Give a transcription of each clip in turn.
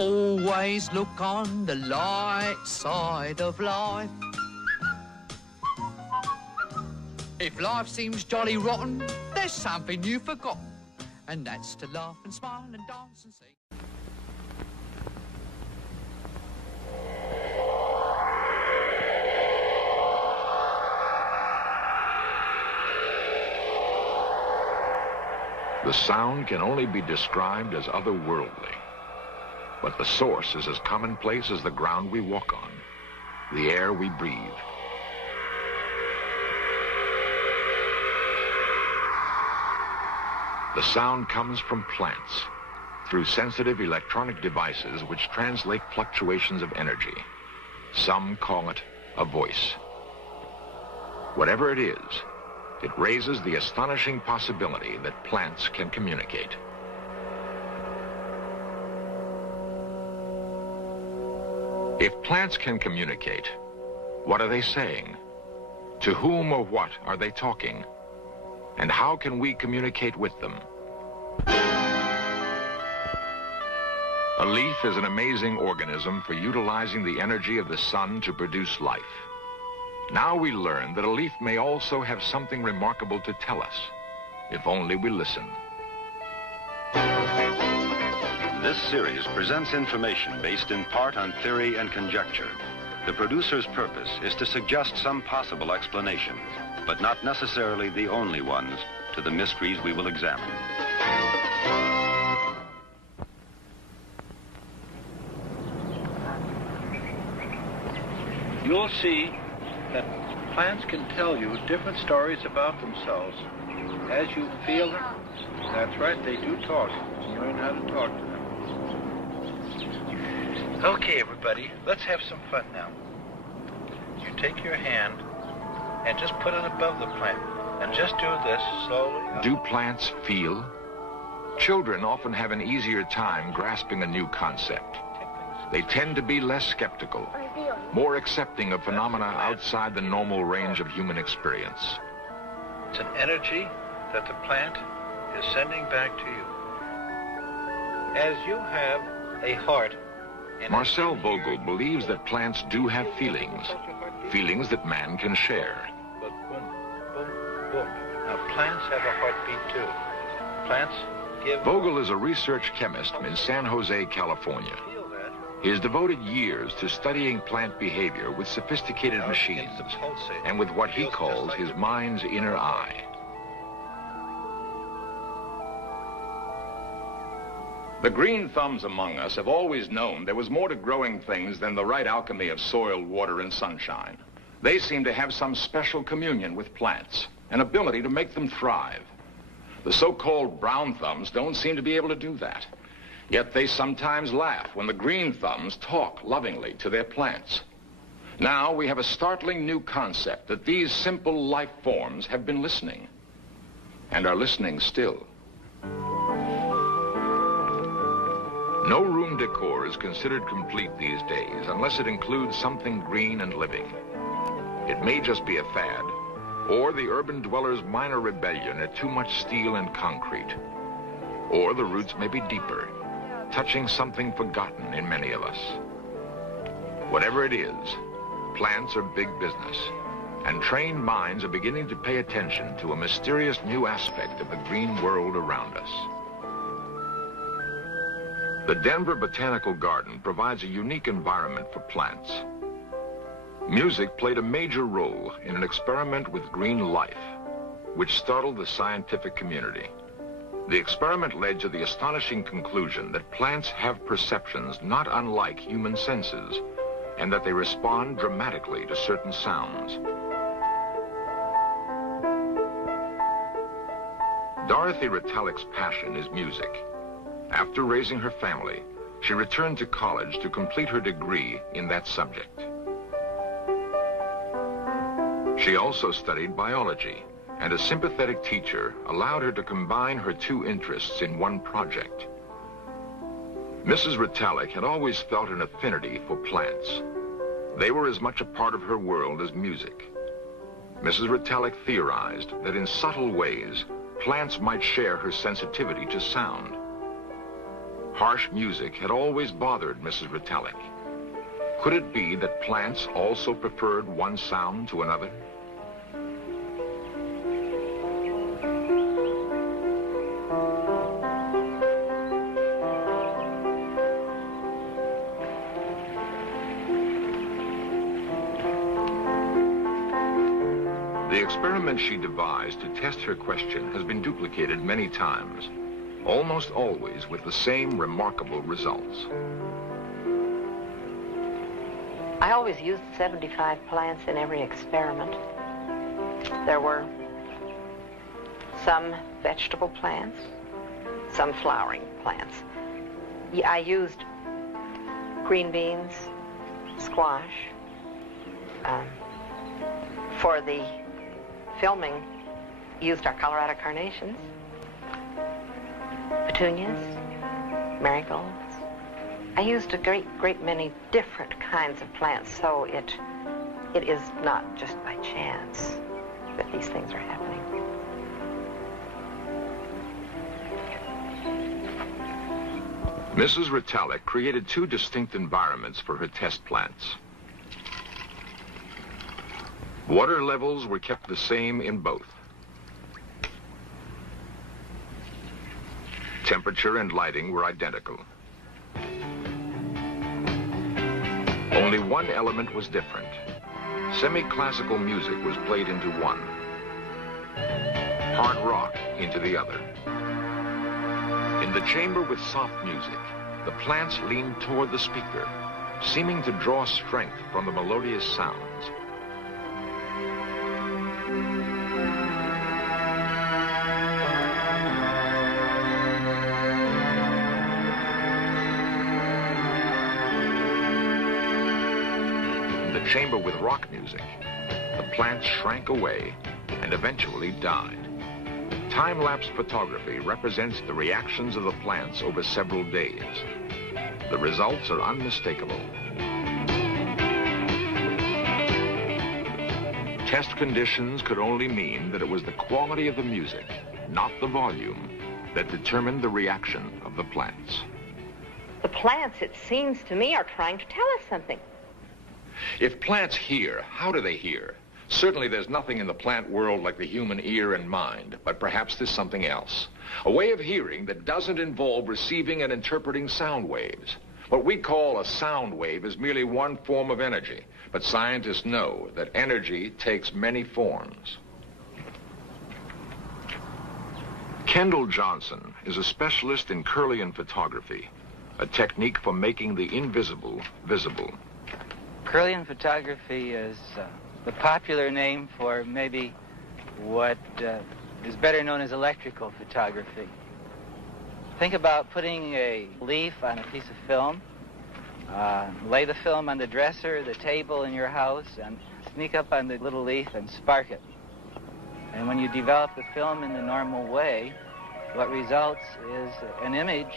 Always look on the light side of life. If life seems jolly rotten, there's something you've forgotten, and that's to laugh and smile and dance and sing. The sound can only be described as otherworldly, but the source is as commonplace as the ground we walk on, the air we breathe. The sound comes from plants, through sensitive electronic devices which translate fluctuations of energy. Some call it a voice. Whatever it is, it raises the astonishing possibility that plants can communicate. If plants can communicate, what are they saying? To whom or what are they talking? And how can we communicate with them? A leaf is an amazing organism for utilizing the energy of the sun to produce life. Now we learn that a leaf may also have something remarkable to tell us, if only we listen. This series presents information based in part on theory and conjecture. The producer's purpose is to suggest some possible explanations, but not necessarily the only ones, to the mysteries we will examine. You'll see that plants can tell you different stories about themselves as you feel them. That's right, they do talk. Learn how to talk to them. Okay, everybody, let's have some fun now. You take your hand and just put it above the plant, and just do this slowly. Do plants feel? Children often have an easier time grasping a new concept. They tend to be less skeptical, more accepting of phenomena outside the normal range of human experience. It's an energy that the plant is sending back to you. As you have a heart... Marcel Vogel believes that plants do have feelings, feelings that man can share. But boom, boom, boom. Now, plants have a heartbeat, too. Plants give... Vogel is a research chemist in San Jose, California. He has devoted years to studying plant behavior with sophisticated machines and with what he calls his mind's inner eye. The green thumbs among us have always known there was more to growing things than the right alchemy of soil, water, and sunshine. They seem to have some special communion with plants, an ability to make them thrive. The so-called brown thumbs don't seem to be able to do that. Yet they sometimes laugh when the green thumbs talk lovingly to their plants. Now we have a startling new concept that these simple life forms have been listening, and are listening still. No room decor is considered complete these days unless it includes something green and living. It may just be a fad, or the urban dweller's minor rebellion at too much steel and concrete. Or the roots may be deeper, touching something forgotten in many of us. Whatever it is, plants are big business, and trained minds are beginning to pay attention to a mysterious new aspect of the green world around us. The Denver Botanical Garden provides a unique environment for plants. Music played a major role in an experiment with green life, which startled the scientific community. The experiment led to the astonishing conclusion that plants have perceptions not unlike human senses, and that they respond dramatically to certain sounds. Dorothy Retalic's passion is music. After raising her family, she returned to college to complete her degree in that subject. She also studied biology, and a sympathetic teacher allowed her to combine her two interests in one project. Mrs. Retalic had always felt an affinity for plants. They were as much a part of her world as music. Mrs. Retalic theorized that in subtle ways, plants might share her sensitivity to sound. Harsh music had always bothered Mrs. Retallick. Could it be that plants also preferred one sound to another? The experiment she devised to test her question has been duplicated many times, almost always with the same remarkable results. I always used 75 plants in every experiment. There were some vegetable plants, some flowering plants. I used green beans, squash. For the filming, used our Colorado carnations, petunias, marigolds. I used a great many different kinds of plants, so it is not just by chance that these things are happening. Mrs. Retallick created two distinct environments for her test plants. Water levels were kept the same in both. Temperature and lighting were identical. Only one element was different. Semi-classical music was played into one. Hard rock into the other. In the chamber with soft music, the plants leaned toward the speaker, seeming to draw strength from the melodious sounds. Chamber with rock music, the plants shrank away and eventually died. Time-lapse photography represents the reactions of the plants over several days. The results are unmistakable. Test conditions could only mean that it was the quality of the music, not the volume, that determined the reaction of the plants. The plants, it seems to me, are trying to tell us something. If plants hear, how do they hear? Certainly there's nothing in the plant world like the human ear and mind, but perhaps there's something else. A way of hearing that doesn't involve receiving and interpreting sound waves. What we call a sound wave is merely one form of energy, but scientists know that energy takes many forms. Kendall Johnson is a specialist in Kirlian photography, a technique for making the invisible visible. Kirlian photography is the popular name for maybe what is better known as electrical photography. Think about putting a leaf on a piece of film, lay the film on the dresser, the table in your house, and sneak up on the little leaf and spark it. And when you develop the film in the normal way, what results is an image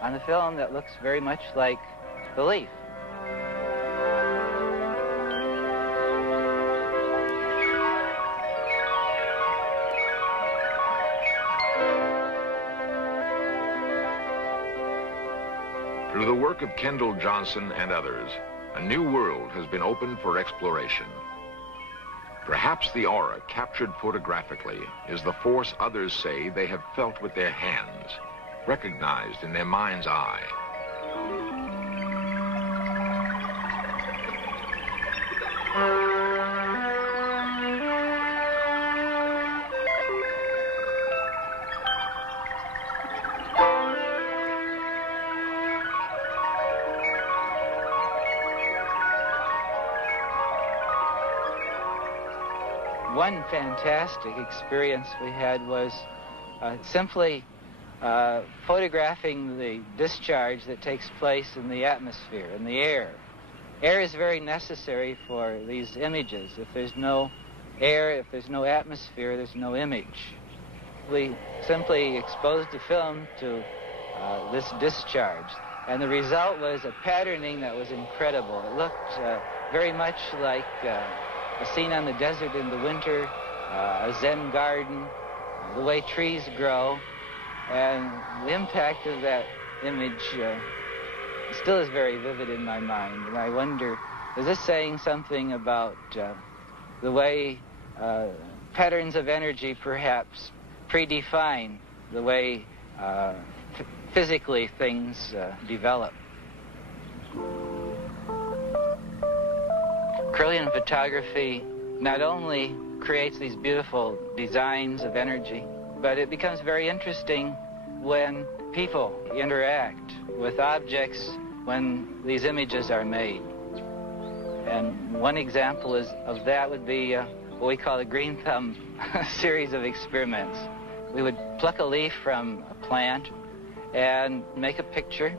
on the film that looks very much like the leaf. Through the work of Kendall Johnson and others, a new world has been opened for exploration. Perhaps the aura captured photographically is the force others say they have felt with their hands, recognized in their mind's eye. One fantastic experience we had was simply photographing the discharge that takes place in the atmosphere, in the air. Air is very necessary for these images. If there's no air, if there's no atmosphere, there's no image. We simply exposed the film to this discharge, and the result was a patterning that was incredible. It looked very much like a scene on the desert in the winter, a Zen garden, the way trees grow, and the impact of that image still is very vivid in my mind. And I wonder, is this saying something about the way patterns of energy perhaps predefine the way physically things develop? Kirlian photography not only creates these beautiful designs of energy, but it becomes very interesting when people interact with objects when these images are made. And one example of that would be what we call a green thumb series of experiments. We would pluck a leaf from a plant and make a picture,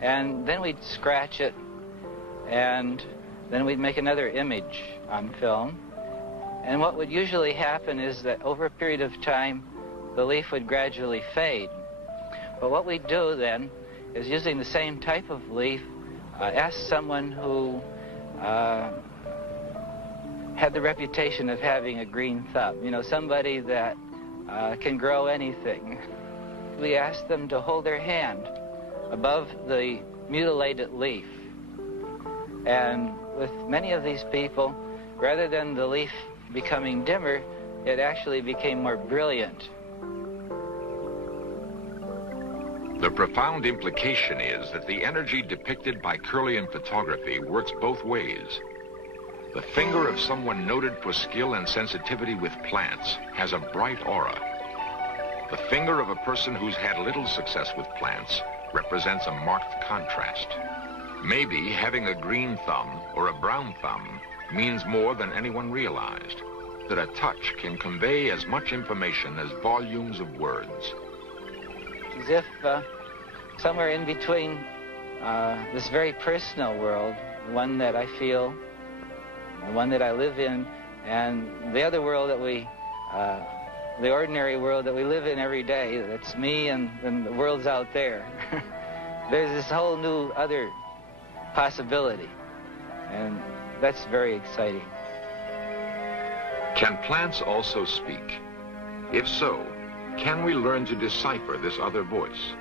and then we'd scratch it, and then we'd make another image on film. And what would usually happen is that over a period of time, the leaf would gradually fade. But what we'd do then is, using the same type of leaf, ask someone who had the reputation of having a green thumb, you know, somebody that can grow anything. We asked them to hold their hand above the mutilated leaf. And with many of these people, rather than the leaf becoming dimmer, it actually became more brilliant. The profound implication is that the energy depicted by Kirlian photography works both ways. The finger of someone noted for skill and sensitivity with plants has a bright aura. The finger of a person who's had little success with plants represents a marked contrast. Maybe having a green thumb or a brown thumb means more than anyone realized, that a touch can convey as much information as volumes of words. As if somewhere in between this very personal world, the one that I feel, the one that I live in, and the other world that the ordinary world that we live in every day, that's me and the world's out there. There's this whole new other possibility, and that's very exciting. Can plants also speak? If so, can we learn to decipher this other voice?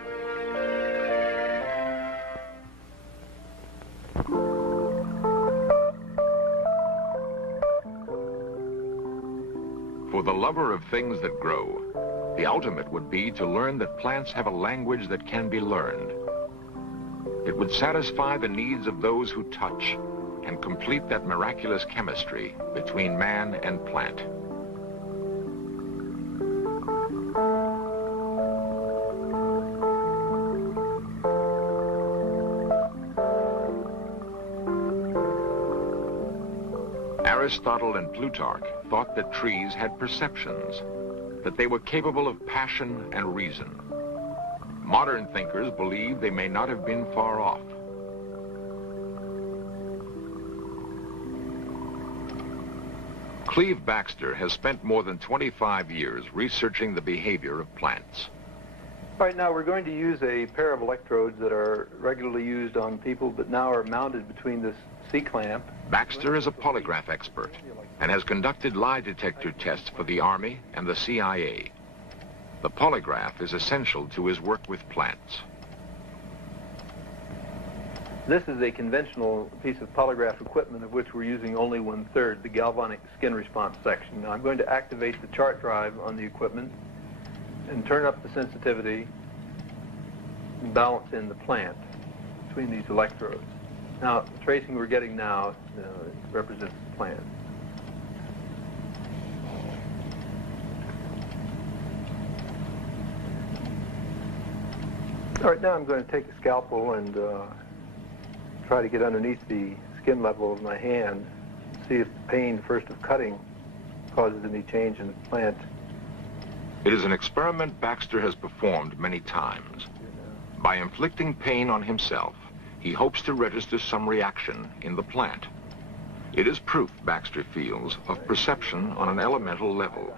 For the lover of things that grow, the ultimate would be to learn that plants have a language that can be learned. It would satisfy the needs of those who touch and complete that miraculous chemistry between man and plant. Aristotle and Plutarch thought that trees had perceptions, that they were capable of passion and reason. Modern thinkers believe they may not have been far off. Cleve Baxter has spent more than 25 years researching the behavior of plants. Right now we're going to use a pair of electrodes that are regularly used on people, but now are mounted between this C-clamp. Baxter is a polygraph expert and has conducted lie detector tests for the Army and the CIA. The polygraph is essential to his work with plants. This is a conventional piece of polygraph equipment of which we're using only 1/3, the galvanic skin response section. Now I'm going to activate the chart drive on the equipment and turn up the sensitivity and balance in the plant between these electrodes. Now, the tracing we're getting now represents the plant. All right, now I'm going to take a scalpel and try to get underneath the skin level of my hand, see if the pain first of cutting causes any change in the plant. It is an experiment Baxter has performed many times. By inflicting pain on himself, he hopes to register some reaction in the plant. It is proof, Baxter feels, of perception on an elemental level.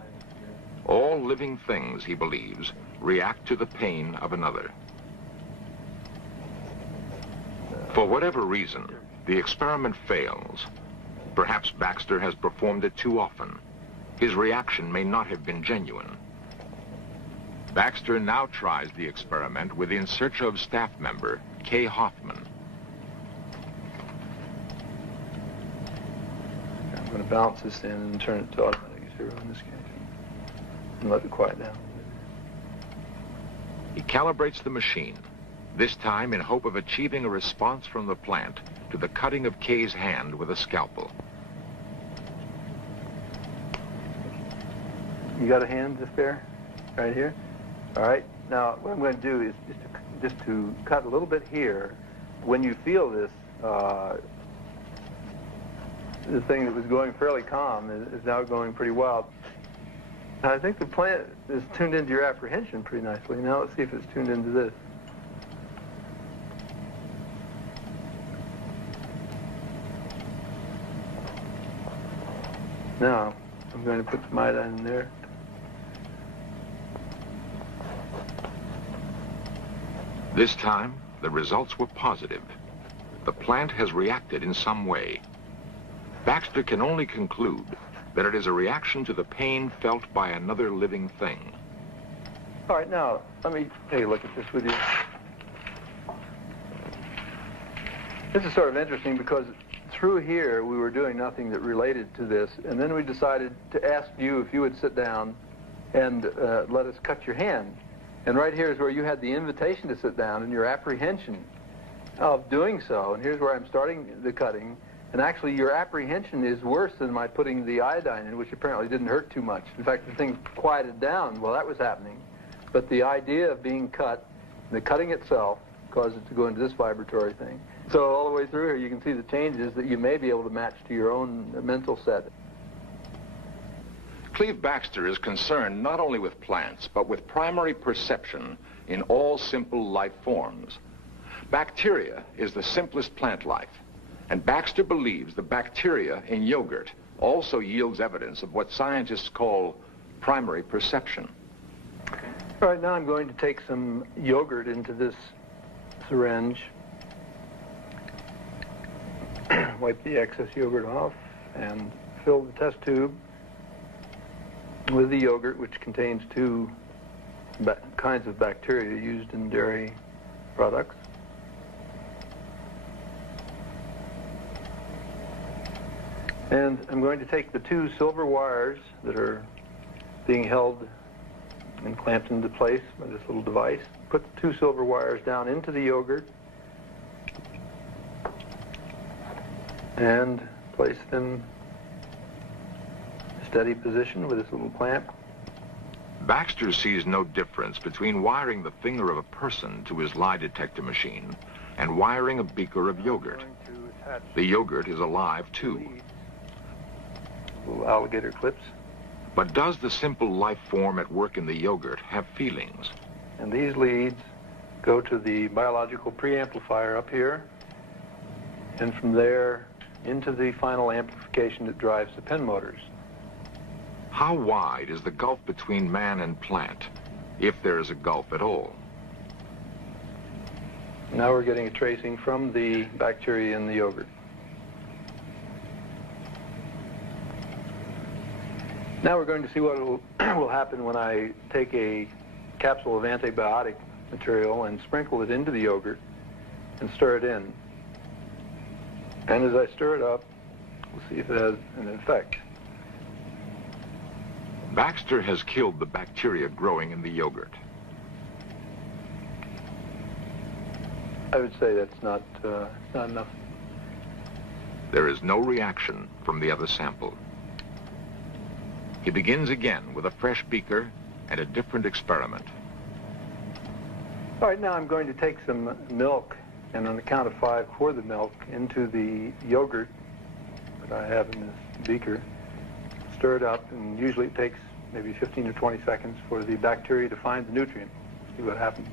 All living things, he believes, react to the pain of another. For whatever reason, the experiment fails. Perhaps Baxter has performed it too often. His reaction may not have been genuine. Baxter now tries the experiment with In Search of staff member Kay Hoffman. I'm going to balance this in and turn it to automatic 0 in this case. And let it quiet down. He calibrates the machine, this time in hope of achieving a response from the plant to the cutting of Kay's hand with a scalpel. You got a hand to spare? Right here? All right. Now, what I'm going to do is just to cut a little bit here. When you feel this, the thing that was going fairly calm is now going pretty wild. I think the plant is tuned into your apprehension pretty nicely. Now let's see if it's tuned into this. Now, I'm going to put some iodine in there. This time, the results were positive. The plant has reacted in some way. Baxter can only conclude that it is a reaction to the pain felt by another living thing. All right, now, let me take a look at this with you. This is sort of interesting because through here we were doing nothing that related to this, and then we decided to ask you if you would sit down and let us cut your hand. And right here is where you had the invitation to sit down and your apprehension of doing so. And here's where I'm starting the cutting. And actually, your apprehension is worse than my putting the iodine in, which apparently didn't hurt too much. In fact, the thing quieted down while that was happening. But the idea of being cut, the cutting itself, caused it to go into this vibratory thing. So all the way through here, you can see the changes that you may be able to match to your own mental set. Cleve Baxter is concerned not only with plants, but with primary perception in all simple life forms. Bacteria is the simplest plant life. And Baxter believes the bacteria in yogurt also yields evidence of what scientists call primary perception. All right, now I'm going to take some yogurt into this syringe. Wipe the excess yogurt off and fill the test tube with the yogurt, which contains two kinds of bacteria used in dairy products. And I'm going to take the two silver wires that are being held and clamped into place by this little device, put the two silver wires down into the yogurt, and place them in a steady position with this little clamp. Baxter sees no difference between wiring the finger of a person to his lie detector machine and wiring a beaker of yogurt. The yogurt is alive, too. Little alligator clips. But does the simple life form at work in the yogurt have feelings? And these leads go to the biological preamplifier up here, and from there into the final amplification that drives the pen motors. How wide is the gulf between man and plant, if there is a gulf at all? Now we're getting a tracing from the bacteria in the yogurt. Now we're going to see what will happen when I take a capsule of antibiotic material and sprinkle it into the yogurt and stir it in. And as I stir it up, we'll see if it has an effect. Baxter has killed the bacteria growing in the yogurt. I would say that's not enough. There is no reaction from the other sample. He begins again with a fresh beaker and a different experiment. All right, now I'm going to take some milk, and on the count of 5, pour the milk into the yogurt that I have in this beaker. Stir it up, and usually it takes maybe 15 or 20 seconds for the bacteria to find the nutrient. See what happens.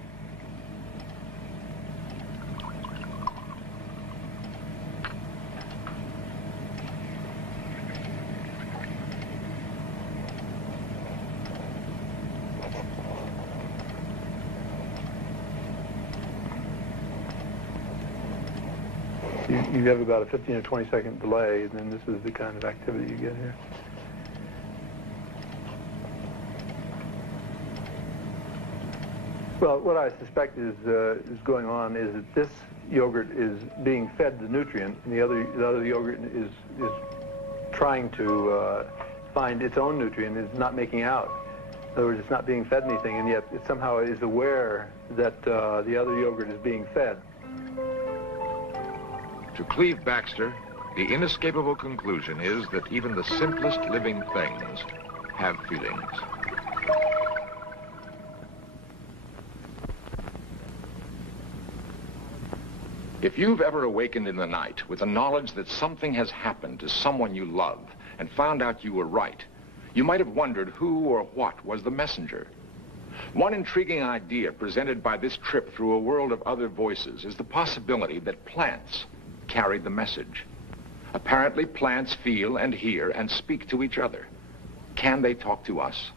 You have about a 15 or 20 second delay, and then this is the kind of activity you get here. Well, what I suspect is going on is that this yogurt is being fed the nutrient, and the other yogurt is trying to find its own nutrient, is not making out. In other words, it's not being fed anything, and yet it somehow is aware that the other yogurt is being fed. To Cleve Baxter, the inescapable conclusion is that even the simplest living things have feelings. If you've ever awakened in the night with the knowledge that something has happened to someone you love and found out you were right, you might have wondered who or what was the messenger. One intriguing idea presented by this trip through a world of other voices is the possibility that plants carried the message. Apparently, plants feel and hear and speak to each other. Can they talk to us?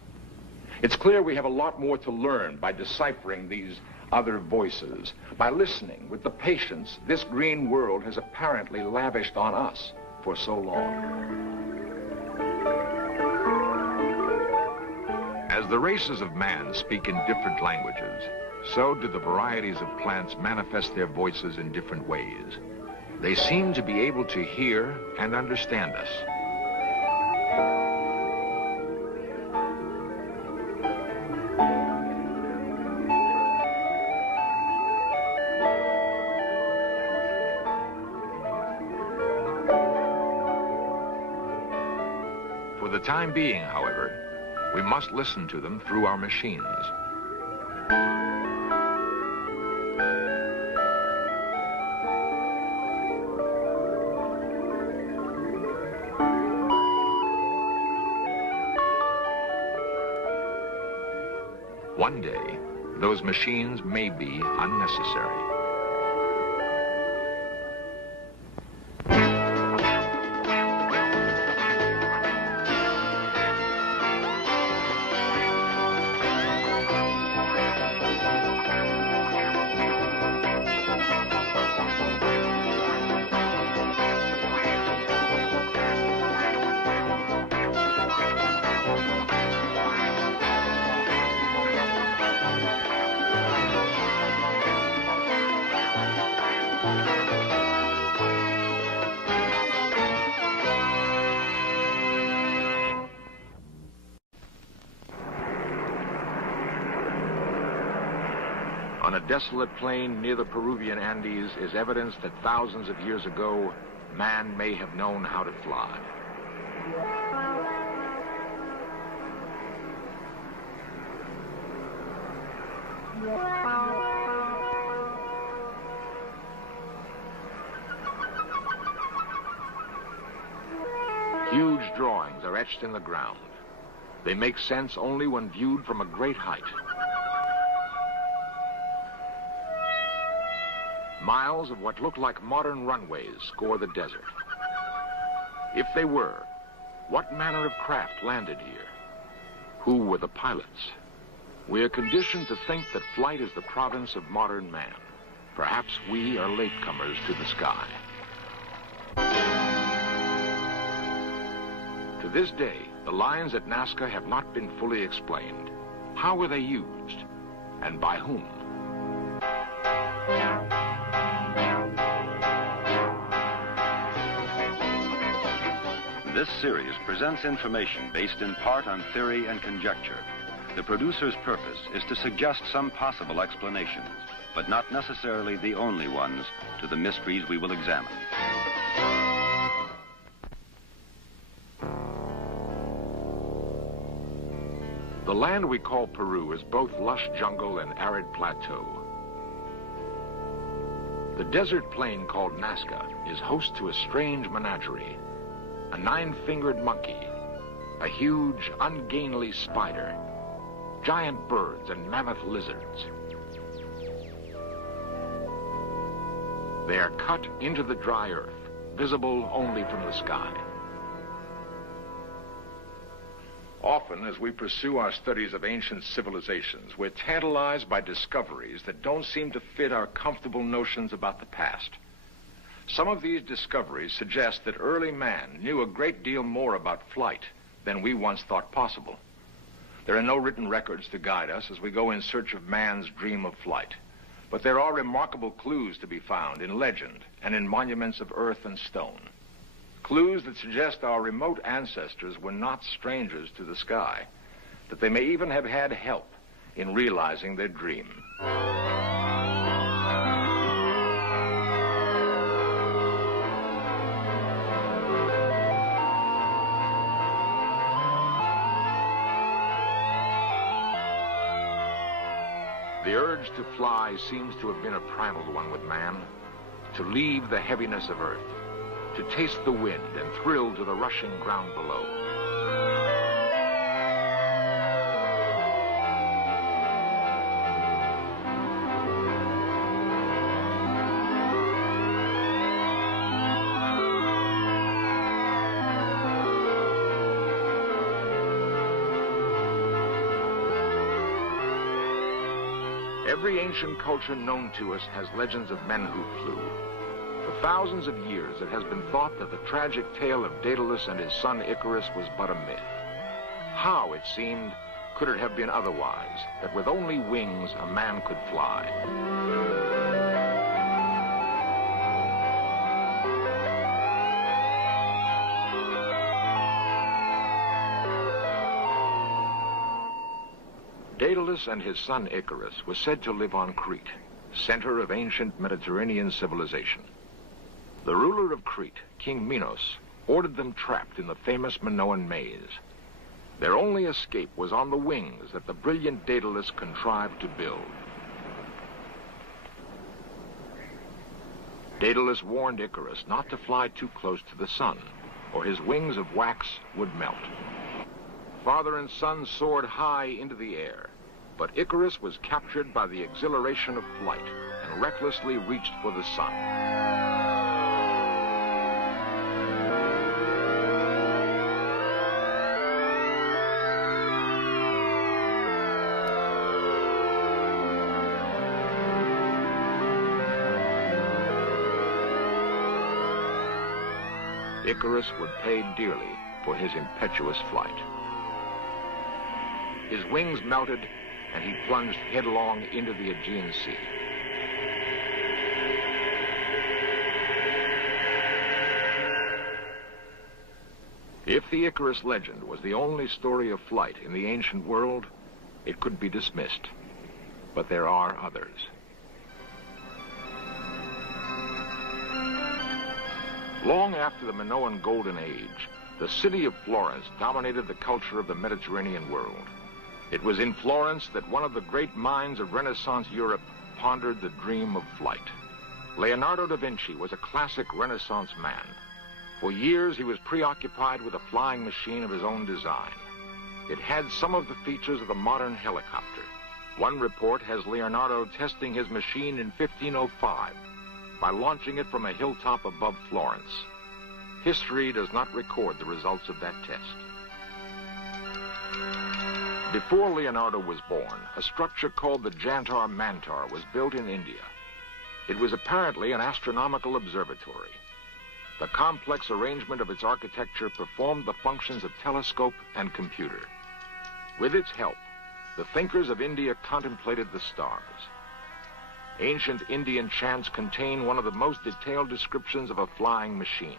It's clear we have a lot more to learn by deciphering these other voices, by listening with the patience this green world has apparently lavished on us for so long. As the races of man speak in different languages, so do the varieties of plants manifest their voices in different ways. They seem to be able to hear and understand us. For the time being, however, we must listen to them through our machines. One day, those machines may be unnecessary. On a desolate plain near the Peruvian Andes is evidence that thousands of years ago, man may have known how to fly. Huge drawings are etched in the ground. They make sense only when viewed from a great height. Miles of what look like modern runways score the desert. If they were, what manner of craft landed here? Who were the pilots? We are conditioned to think that flight is the province of modern man. Perhaps we are latecomers to the sky. To this day, the lines at Nazca have not been fully explained. How were they used? And by whom? This series presents information based in part on theory and conjecture. The producer's purpose is to suggest some possible explanations, but not necessarily the only ones, to the mysteries we will examine. The land we call Peru is both lush jungle and arid plateau. The desert plain called Nazca is host to a strange menagerie. A 9-fingered monkey, a huge, ungainly spider, giant birds and mammoth lizards. They are cut into the dry earth, visible only from the sky. Often, as we pursue our studies of ancient civilizations, we're tantalized by discoveries that don't seem to fit our comfortable notions about the past. Some of these discoveries suggest that early man knew a great deal more about flight than we once thought possible. There are no written records to guide us as we go in search of man's dream of flight. But there are remarkable clues to be found in legend and in monuments of earth and stone. Clues that suggest our remote ancestors were not strangers to the sky, that they may even have had help in realizing their dream. The urge to fly seems to have been a primal one with man, to leave the heaviness of earth, to taste the wind and thrill to the rushing ground below. Every ancient culture known to us has legends of men who flew. For thousands of years, it has been thought that the tragic tale of Daedalus and his son Icarus was but a myth. How, it seemed, could it have been otherwise, that with only wings, a man could fly? Daedalus and his son Icarus were said to live on Crete, center of ancient Mediterranean civilization. The ruler of Crete, King Minos, ordered them trapped in the famous Minoan maze. Their only escape was on the wings that the brilliant Daedalus contrived to build. Daedalus warned Icarus not to fly too close to the sun, or his wings of wax would melt. Father and son soared high into the air, but Icarus was captured by the exhilaration of flight and recklessly reached for the sun. Icarus would pay dearly for his impetuous flight. His wings melted, and he plunged headlong into the Aegean Sea. If the Icarus legend was the only story of flight in the ancient world, it could be dismissed. But there are others. Long after the Minoan Golden Age, the city of Florence dominated the culture of the Mediterranean world. It was in Florence that one of the great minds of Renaissance Europe pondered the dream of flight. Leonardo da Vinci was a classic Renaissance man. For years, he was preoccupied with a flying machine of his own design. It had some of the features of the modern helicopter. One report has Leonardo testing his machine in 1505 by launching it from a hilltop above Florence. History does not record the results of that test. Before Leonardo was born, a structure called the Jantar Mantar was built in India. It was apparently an astronomical observatory. The complex arrangement of its architecture performed the functions of telescope and computer. With its help, the thinkers of India contemplated the stars. Ancient Indian chants contain one of the most detailed descriptions of a flying machine.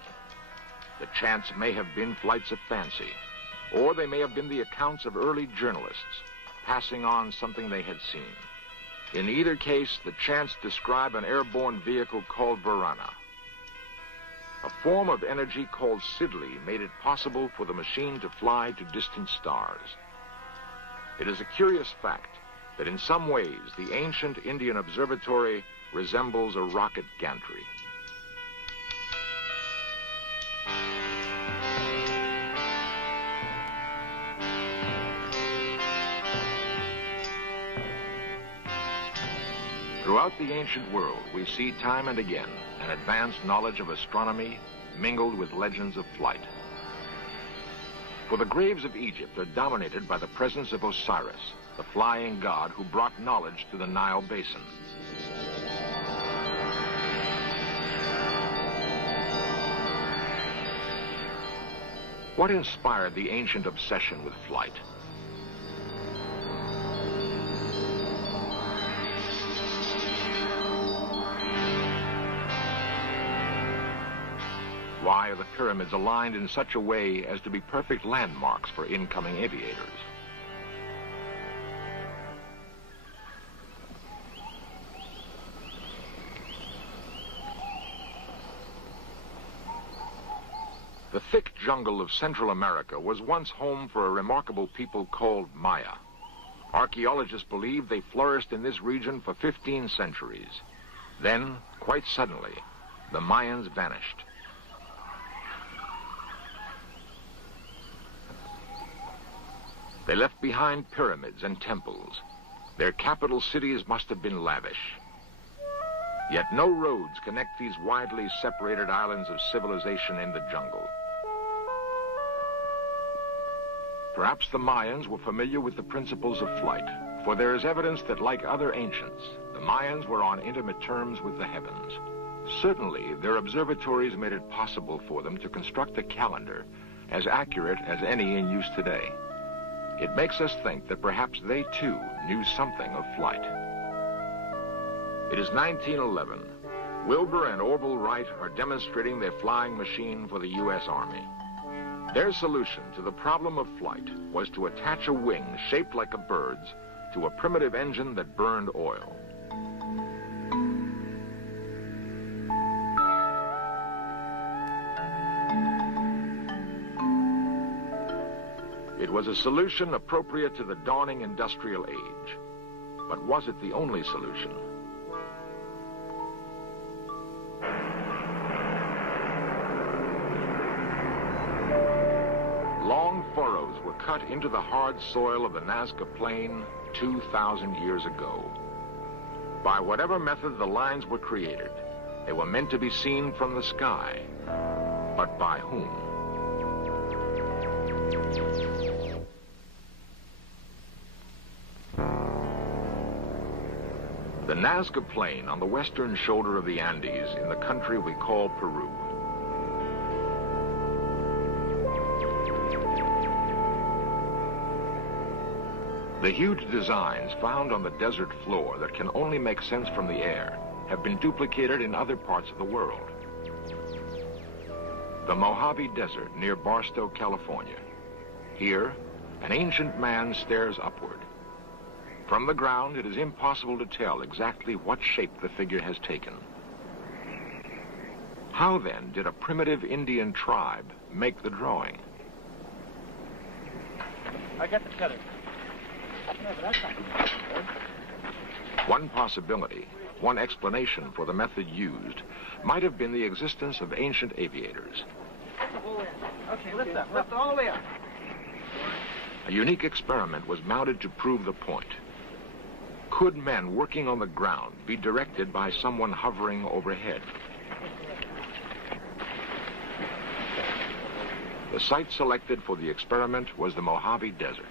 The chants may have been flights of fancy, or they may have been the accounts of early journalists passing on something they had seen. In either case, the chants describe an airborne vehicle called Varana. A form of energy called Sidli made it possible for the machine to fly to distant stars. It is a curious fact that in some ways the ancient Indian observatory resembles a rocket gantry. Throughout the ancient world, we see time and again an advanced knowledge of astronomy mingled with legends of flight. For the graves of Egypt are dominated by the presence of Osiris, the flying god who brought knowledge to the Nile basin. What inspired the ancient obsession with flight? Why are the pyramids aligned in such a way as to be perfect landmarks for incoming aviators? The thick jungle of Central America was once home for a remarkable people called Maya. Archaeologists believe they flourished in this region for 15 centuries. Then, quite suddenly, the Mayans vanished. They left behind pyramids and temples. Their capital cities must have been lavish. Yet no roads connect these widely separated islands of civilization in the jungle. Perhaps the Mayans were familiar with the principles of flight, for there is evidence that, like other ancients, the Mayans were on intimate terms with the heavens. Certainly, their observatories made it possible for them to construct a calendar as accurate as any in use today. It makes us think that perhaps they, too, knew something of flight. It is 1911. Wilbur and Orville Wright are demonstrating their flying machine for the U.S. Army. Their solution to the problem of flight was to attach a wing shaped like a bird's to a primitive engine that burned oil. It was a solution appropriate to the dawning industrial age. But was it the only solution? Long furrows were cut into the hard soil of the Nazca Plain 2,000 years ago. By whatever method the lines were created, they were meant to be seen from the sky. But by whom? The Nazca Plain on the western shoulder of the Andes in the country we call Peru. The huge designs found on the desert floor that can only make sense from the air have been duplicated in other parts of the world. The Mojave Desert near Barstow, California. Here, an ancient man stares upward. From the ground, it is impossible to tell exactly what shape the figure has taken. How then did a primitive Indian tribe make the drawing? I got the cutter. One possibility, one explanation for the method used, might have been the existence of ancient aviators. Okay, lift up, lift all the way up. A unique experiment was mounted to prove the point. Could men working on the ground be directed by someone hovering overhead? The site selected for the experiment was the Mojave Desert.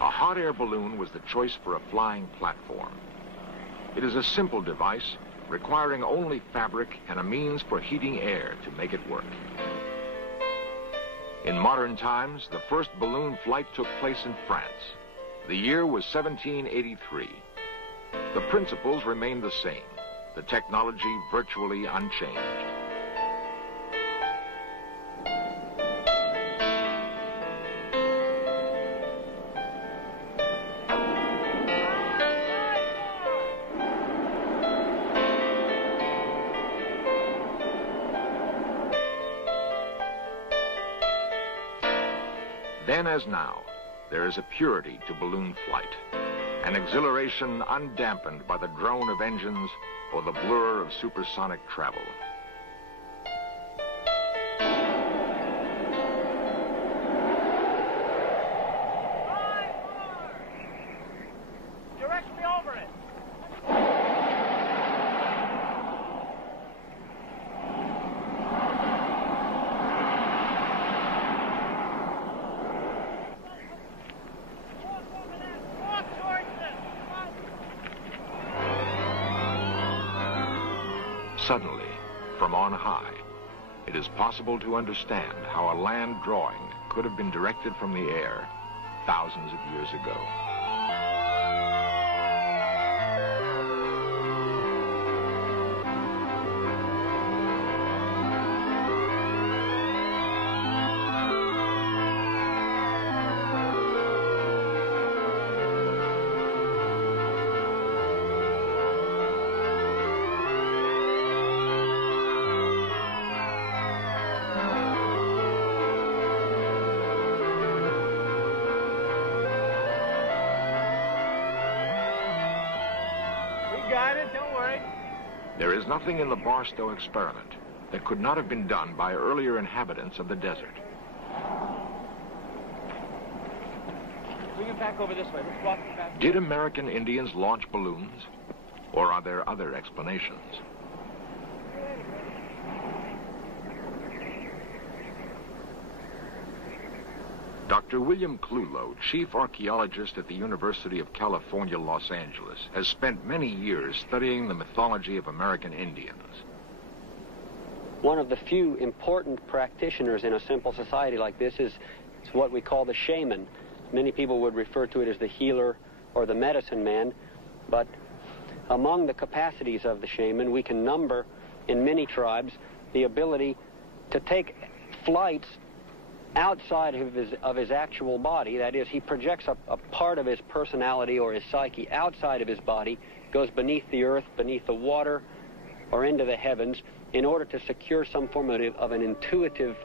A hot air balloon was the choice for a flying platform. It is a simple device requiring only fabric and a means for heating air to make it work. In modern times, the first balloon flight took place in France. The year was 1783. The principles remained the same, the technology virtually unchanged. Then as now, there is a purity to balloon flight, an exhilaration undampened by the drone of engines or the blur of supersonic travel. Directly over it. Suddenly, from on high, it is possible to understand how a land drawing could have been directed from the air thousands of years ago. Got it, don't worry. There is nothing in the Barstow experiment that could not have been done by earlier inhabitants of the desert. Bring him back over this way. Let's walk him back. Did American Indians launch balloons? Or are there other explanations? Dr. William Clulow, chief archaeologist at the University of California, Los Angeles, has spent many years studying the mythology of American Indians. One of the few important practitioners in a simple society like this is what we call the shaman. Many people would refer to it as the healer or the medicine man, but among the capacities of the shaman, we can number in many tribes the ability to take flights outside of his actual body. That is, he projects a part of his personality or his psyche outside of his body, goes beneath the earth, beneath the water, or into the heavens in order to secure some form of an intuitive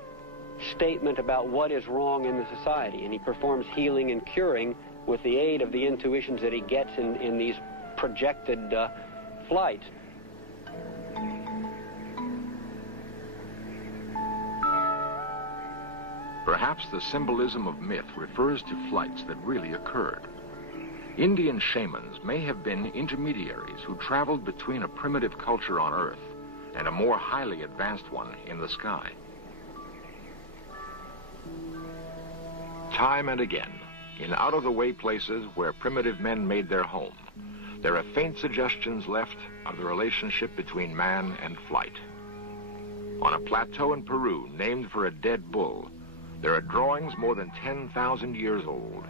statement about what is wrong in the society. And he performs healing and curing with the aid of the intuitions that he gets in these projected flights. Perhaps the symbolism of myth refers to flights that really occurred. Indian shamans may have been intermediaries who traveled between a primitive culture on Earth and a more highly advanced one in the sky. Time and again, in out-of-the-way places where primitive men made their home, there are faint suggestions left of the relationship between man and flight. On a plateau in Peru named for a dead bull, there are drawings more than 10,000 years old.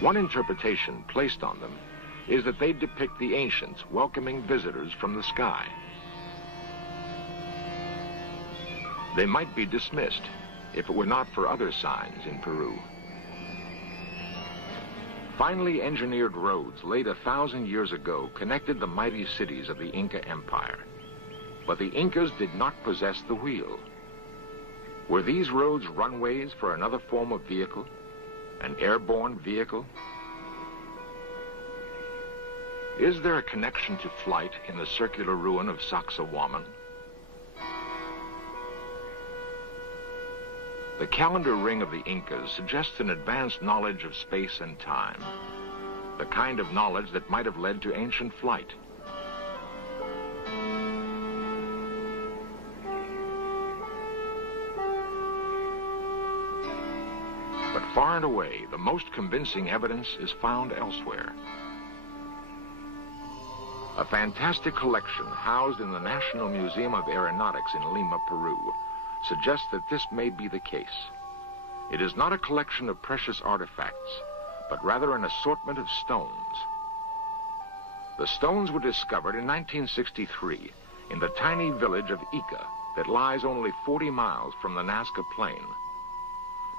One interpretation placed on them is that they depict the ancients welcoming visitors from the sky. They might be dismissed if it were not for other signs in Peru. Finely engineered roads laid 1,000 years ago connected the mighty cities of the Inca Empire. But the Incas did not possess the wheel. Were these roads runways for another form of vehicle? An airborne vehicle? Is there a connection to flight in the circular ruin of Sacsayhuaman? The calendar ring of the Incas suggests an advanced knowledge of space and time, the kind of knowledge that might have led to ancient flight. But far and away, the most convincing evidence is found elsewhere. A fantastic collection housed in the National Museum of Aeronautics in Lima, Peru, suggests that this may be the case. It is not a collection of precious artifacts, but rather an assortment of stones. The stones were discovered in 1963 in the tiny village of Ica that lies only 40 miles from the Nazca Plain.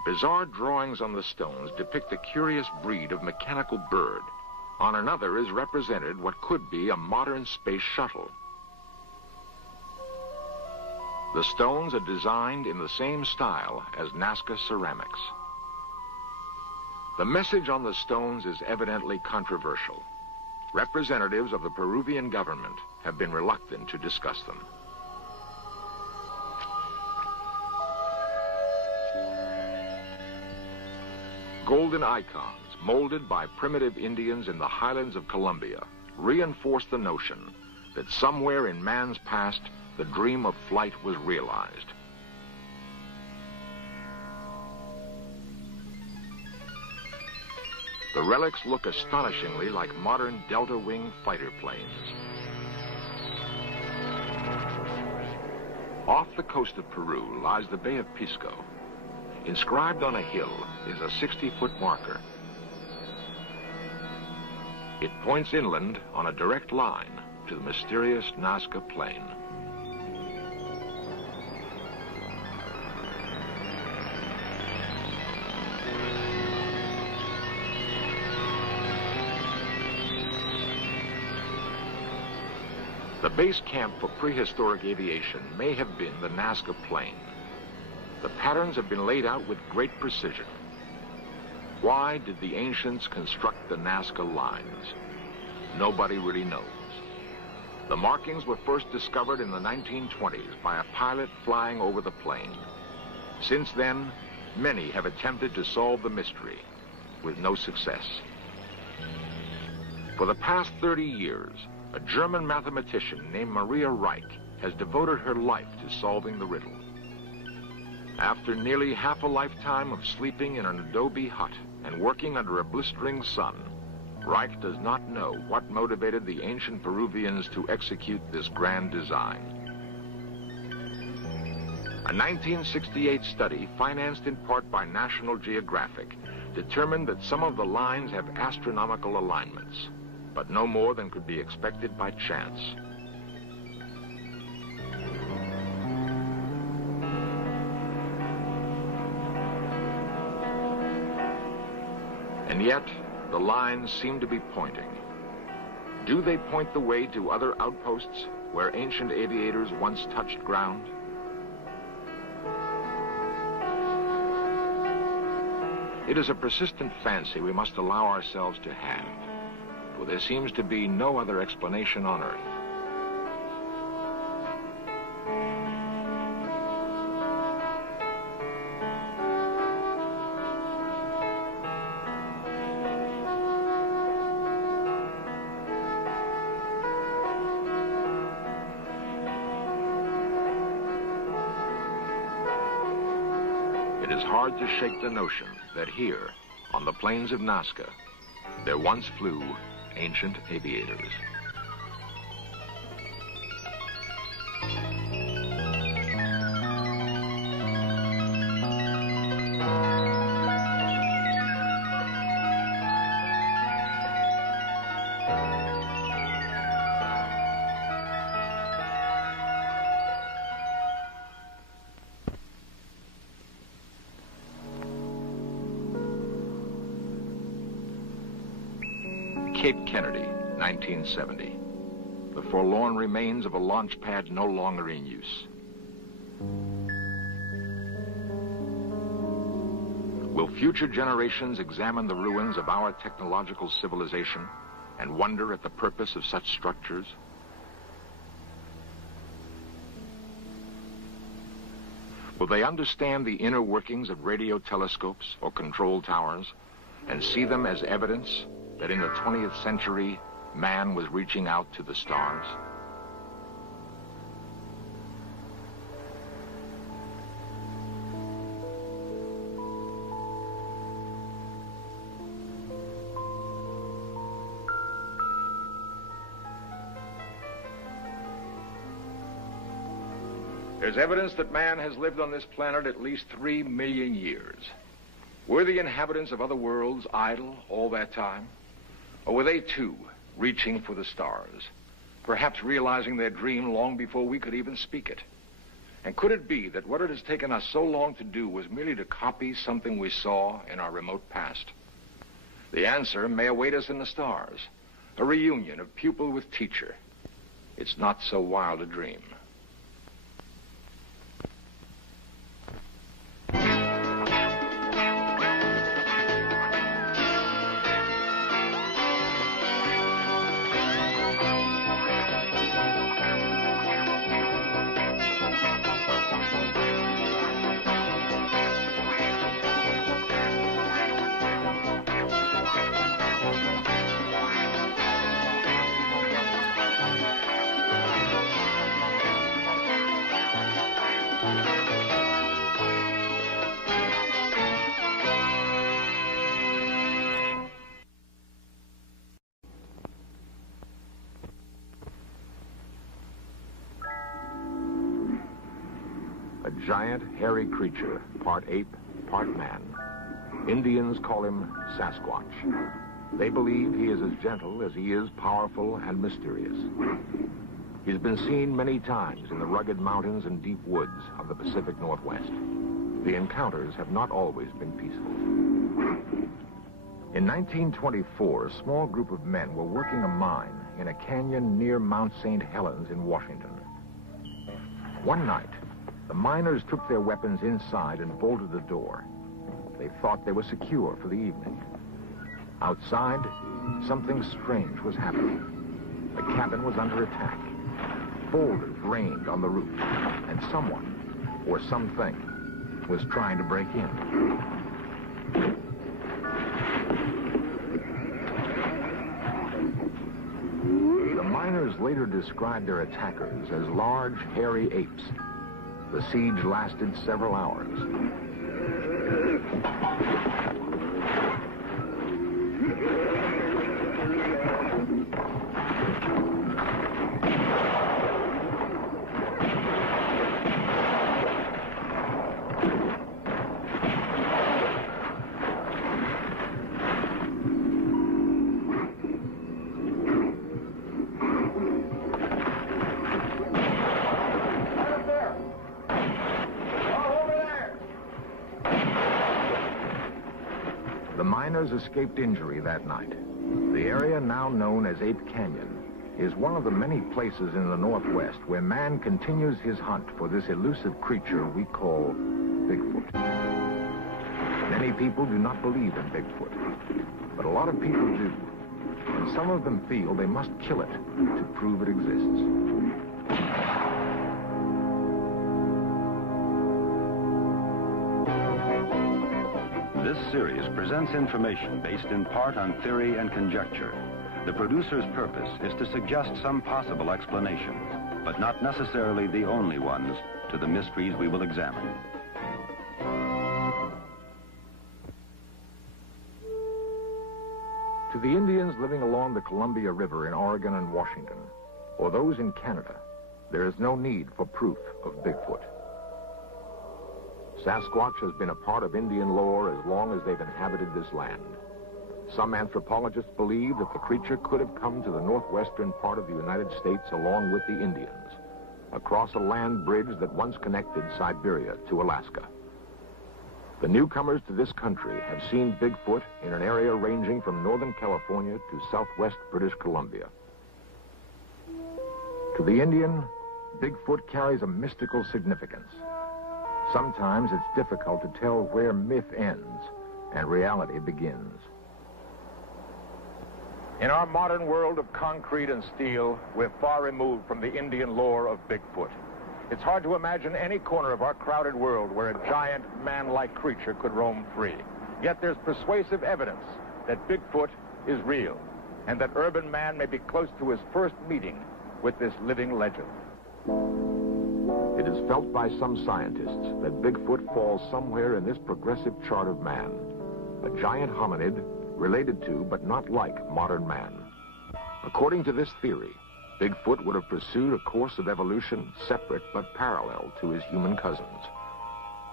Bizarre drawings on the stones depict a curious breed of mechanical bird. On another is represented what could be a modern space shuttle. The stones are designed in the same style as Nazca ceramics. The message on the stones is evidently controversial. Representatives of the Peruvian government have been reluctant to discuss them. Golden icons, molded by primitive Indians in the highlands of Colombia, reinforce the notion that somewhere in man's past, the dream of flight was realized. The relics look astonishingly like modern delta-wing fighter planes. Off the coast of Peru lies the Bay of Pisco. Inscribed on a hill is a 60-foot marker. It points inland on a direct line to the mysterious Nazca Plain. The base camp for prehistoric aviation may have been the Nazca Plain. The patterns have been laid out with great precision. Why did the ancients construct the Nazca lines? Nobody really knows. The markings were first discovered in the 1920s by a pilot flying over the plain. Since then, many have attempted to solve the mystery, with no success. For the past 30 years, a German mathematician named Maria Reich has devoted her life to solving the riddle. After nearly half a lifetime of sleeping in an adobe hut and working under a blistering sun, Reich does not know what motivated the ancient Peruvians to execute this grand design. A 1968 study, financed in part by National Geographic, determined that some of the lines have astronomical alignments, but no more than could be expected by chance. And yet, the lines seem to be pointing. Do they point the way to other outposts where ancient aviators once touched ground? It is a persistent fancy we must allow ourselves to have, for there seems to be no other explanation on Earth. It is hard to shake the notion that here, on the plains of Nazca, there once flew ancient aviators. Cape Kennedy, 1970. The forlorn remains of a launch pad no longer in use. Will future generations examine the ruins of our technological civilization and wonder at the purpose of such structures? Will they understand the inner workings of radio telescopes or control towers and see them as evidence that in the 20th century, man was reaching out to the stars? There's evidence that man has lived on this planet at least 3 million years. Were the inhabitants of other worlds idle all that time? Or were they, too, reaching for the stars, perhaps realizing their dream long before we could even speak it? And could it be that what it has taken us so long to do was merely to copy something we saw in our remote past? The answer may await us in the stars, a reunion of pupil with teacher. It's not so wild a dream. a giant, hairy creature, part ape, part man. Indians call him Sasquatch. They believe he is as gentle as he is powerful and mysterious. He's been seen many times in the rugged mountains and deep woods of the Pacific Northwest. The encounters have not always been peaceful. In 1924, a small group of men were working a mine in a canyon near Mount St. Helens in Washington. One night, the miners took their weapons inside and bolted the door. They thought they were secure for the evening. Outside, something strange was happening. The cabin was under attack. Boulders rained on the roof, and someone, or something, was trying to break in. The miners later described their attackers as large, hairy apes. The siege lasted several hours. The miners escaped injury that night. The area now known as Ape Canyon is one of the many places in the Northwest where man continues his hunt for this elusive creature we call Bigfoot. Many people do not believe in Bigfoot, but a lot of people do, and some of them feel they must kill it to prove it exists. This series presents information based in part on theory and conjecture. The producer's purpose is to suggest some possible explanations, but not necessarily the only ones, to the mysteries we will examine. To the Indians living along the Columbia River in Oregon and Washington, or those in Canada, there is no need for proof of Bigfoot. Sasquatch has been a part of Indian lore as long as they've inhabited this land. Some anthropologists believe that the creature could have come to the northwestern part of the United States along with the Indians, across a land bridge that once connected Siberia to Alaska. The newcomers to this country have seen Bigfoot in an area ranging from northern California to southwest British Columbia. To the Indian, Bigfoot carries a mystical significance. Sometimes it's difficult to tell where myth ends and reality begins. In our modern world of concrete and steel, we're far removed from the Indian lore of Bigfoot. It's hard to imagine any corner of our crowded world where a giant, man-like creature could roam free. Yet there's persuasive evidence that Bigfoot is real, and that urban man may be close to his first meeting with this living legend. It is felt by some scientists that Bigfoot falls somewhere in this progressive chart of man, a giant hominid related to but not like modern man. According to this theory, Bigfoot would have pursued a course of evolution separate but parallel to his human cousins.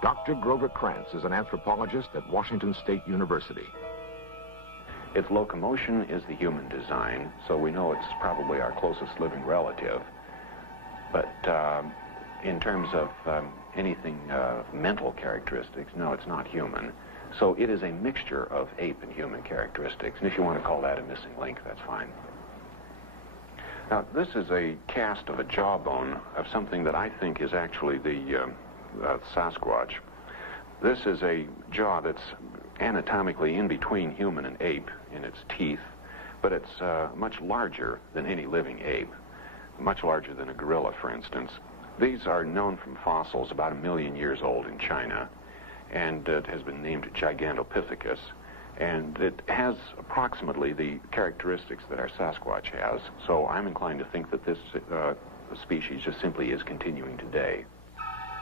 Dr. Grover Krantz is an anthropologist at Washington State University. Its locomotion is the human design, so we know it's probably our closest living relative. But in terms of anything mental characteristics, no, it's not human. So it is a mixture of ape and human characteristics. And if you want to call that a missing link, that's fine. Now, this is a cast of a jawbone of something that I think is actually the Sasquatch. This is a jaw that's anatomically in between human and ape in its teeth, but it's much larger than any living ape, much larger than a gorilla, for instance. These are known from fossils about 1 million years old in China, and it has been named Gigantopithecus, and it has approximately the characteristics that our Sasquatch has, so I'm inclined to think that this species just simply is continuing today.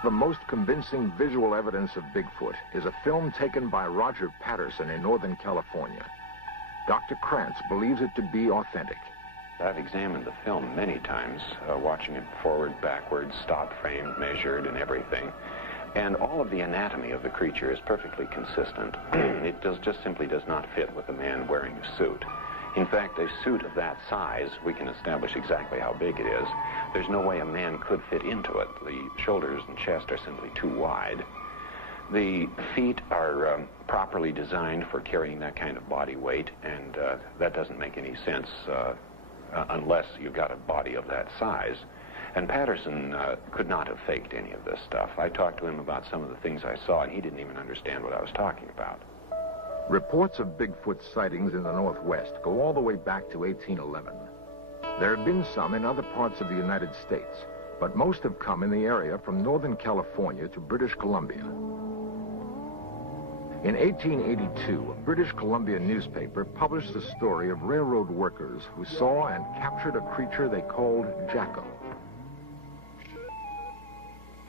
The most convincing visual evidence of Bigfoot is a film taken by Roger Patterson in Northern California. Dr. Krantz believes it to be authentic. I've examined the film many times, watching it forward, backwards, stop frame, measured, and everything. And all of the anatomy of the creature is perfectly consistent. It just simply does not fit with a man wearing a suit. In fact, a suit of that size, we can establish exactly how big it is. There's no way a man could fit into it. The shoulders and chest are simply too wide. The feet are properly designed for carrying that kind of body weight, and that doesn't make any sense unless you've got a body of that size. And Patterson could not have faked any of this stuff. I talked to him about some of the things I saw, and he didn't even understand what I was talking about. Reports of Bigfoot sightings in the Northwest go all the way back to 1811. There have been some in other parts of the United States, but most have come in the area from Northern California to British Columbia. In 1882, a British Columbia newspaper published a story of railroad workers who saw and captured a creature they called Jacko.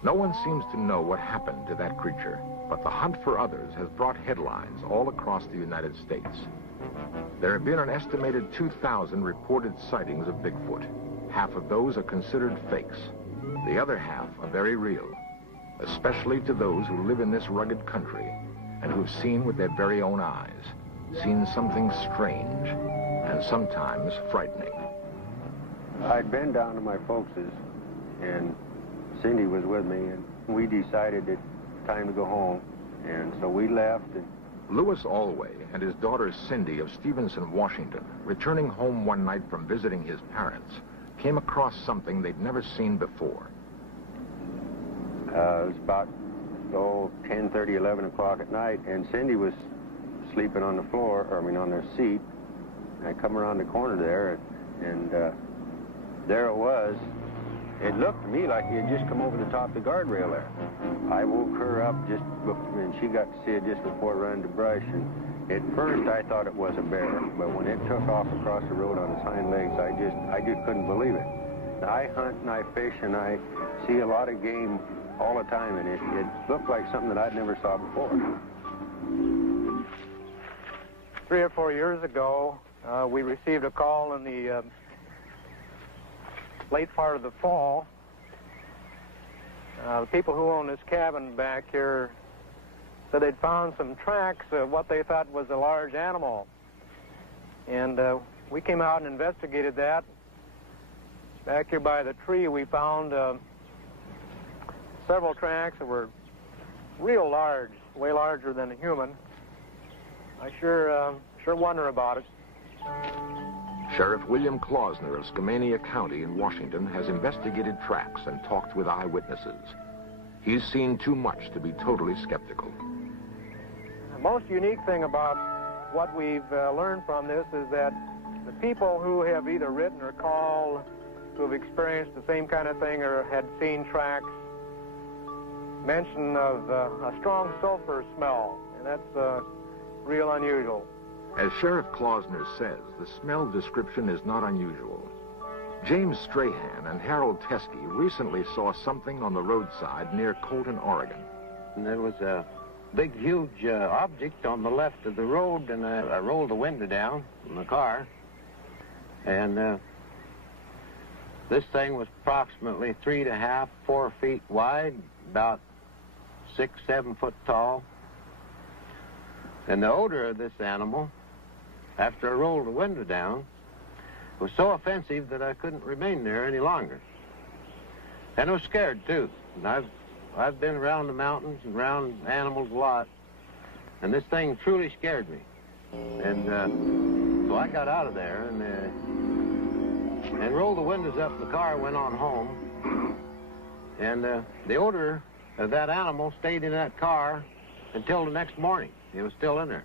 No one seems to know what happened to that creature, but the hunt for others has brought headlines all across the United States. There have been an estimated 2,000 reported sightings of Bigfoot. Half of those are considered fakes. The other half are very real, especially to those who live in this rugged country and who've seen with their very own eyes, seen something strange and sometimes frightening. I'd been down to my folks' and Cindy was with me, and we decided it's time to go home, and so we left. And Louis Alway and his daughter Cindy of Stevenson, Washington, returning home one night from visiting his parents, came across something they'd never seen before. It was about 10:30, 11 o'clock at night, and Cindy was sleeping on the floor, on their seat. I come around the corner there, and there it was. It looked to me like he had just come over the top of the guardrail there. I woke her up and she got to see it just before it ran into brush. And at first I thought it was a bear, but when it took off across the road on its hind legs, I just couldn't believe it. I hunt and I fish and I see a lot of game all the time, and it looked like something that I'd never saw before. 3 or 4 years ago, we received a call in the late part of the fall. The people who own this cabin back here said they'd found some tracks of what they thought was a large animal. And we came out and investigated that. Back here by the tree, we found several tracks that were real large, way larger than a human. I sure wonder about it. Sheriff William Klausner of Skamania County in Washington has investigated tracks and talked with eyewitnesses. He's seen too much to be totally skeptical. The most unique thing about what we've learned from this is that the people who have either written or called, who have experienced the same kind of thing or had seen tracks, mention of a strong sulfur smell, and that's real unusual. As Sheriff Klausner says, the smell description is not unusual. James Strahan and Harold Teskey recently saw something on the roadside near Colton, Oregon. And there was a big, huge object on the left of the road, and I rolled the window down in the car. And this thing was approximately 3.5, 4 feet wide, about 6, 7 foot tall. And the odor of this animal, after I rolled the window down, was so offensive that I couldn't remain there any longer. And I was scared, too. And I've been around the mountains and around animals a lot, and this thing truly scared me. And so I got out of there and rolled the windows up in the car, went on home. And the odor of that animal stayed in that car until the next morning. It was still in there.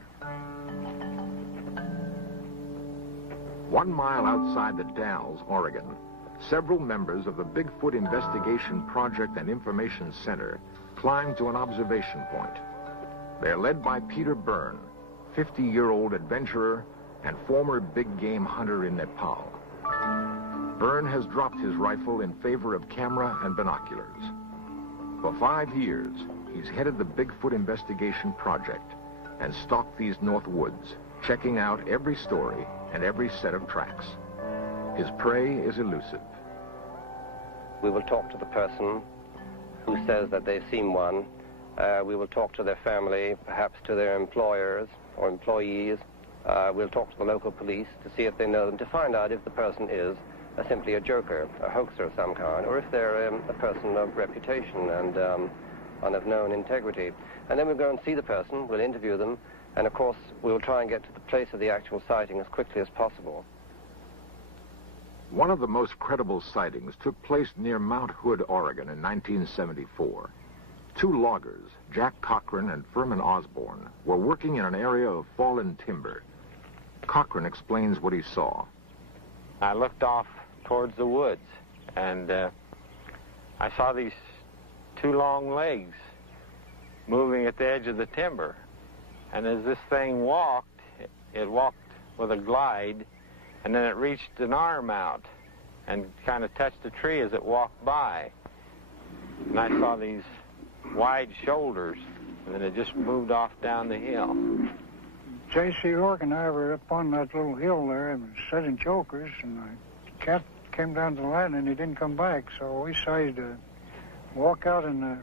1 mile outside the Dalles, Oregon, several members of the Bigfoot Investigation Project and Information Center climbed to an observation point. They're led by Peter Byrne, 50-year-old adventurer and former big game hunter in Nepal. Byrne has dropped his rifle in favor of camera and binoculars. For 5 years, he's headed the Bigfoot Investigation Project and stalked these North Woods, checking out every story and every set of tracks. His prey is elusive. We will talk to the person who says that they've seen one We will talk to their family, perhaps to their employers or employees. We'll talk to the local police to see if they know them, to find out if the person is simply a joker, a hoaxer of some kind, or if they're a person of reputation and of known integrity. And then we'll go and see the person, we'll interview them, and of course we'll try and get to the place of the actual sighting as quickly as possible. One of the most credible sightings took place near Mount Hood, Oregon in 1974. Two loggers, Jack Cochran and Furman Osborne, were working in an area of fallen timber. Cochran explains what he saw. I looked off towards the woods, and I saw these two long legs moving at the edge of the timber. And as this thing walked, it walked with a glide, and then it reached an arm out and kind of touched the tree as it walked by. And I saw these wide shoulders, and then it just moved off down the hill. J.C. Rourke and I were up on that little hill there and setting chokers, and the cat came down to the line and he didn't come back, so we decided to walk out in the